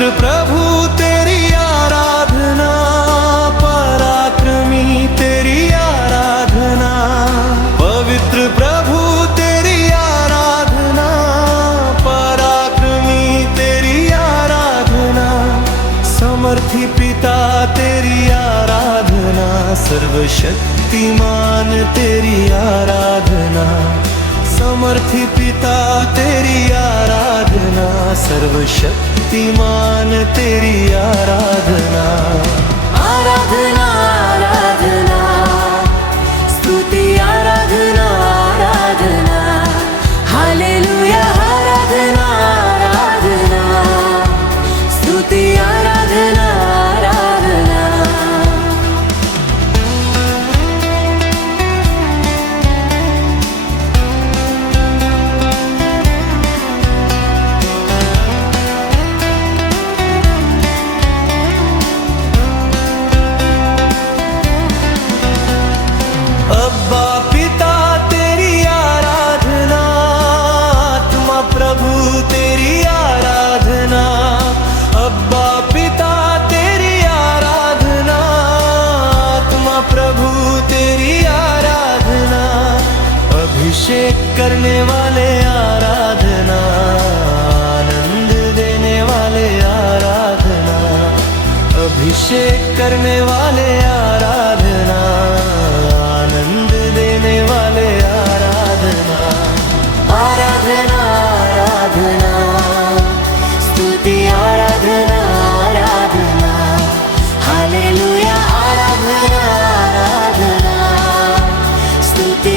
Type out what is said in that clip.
पवित्र प्रभु तेरी आराधना, पराक्रमी तेरी आराधना। पवित्र प्रभु तेरी आराधना, पराक्रमी तेरी आराधना। समर्थी पिता तेरी आराधना, सर्वशक्तिमान तेरी आराधना। समर्थी पिता तेरी आराधना, सर्वशक्तिमान तेरी आराधना। आराधना आराधना स्तुति आराधना आराधना हालेलुया आराधना आराधना स्तुति आराधना आराधना। अब्बा पिता तेरी आराधना, आत्मा प्रभु तेरी आराधना। अब्बा पिता तेरी आराधना, आत्मा प्रभु तेरी आराधना। अभिषेक करने वाले आराधना, आनंद देने वाले आराधना। अभिषेक करने वाले आराधना, आनंद देने वाले आराधना। आराधना आराधना स्तुति आराधना आराधना हालेलुया आराधना आराधना स्तुति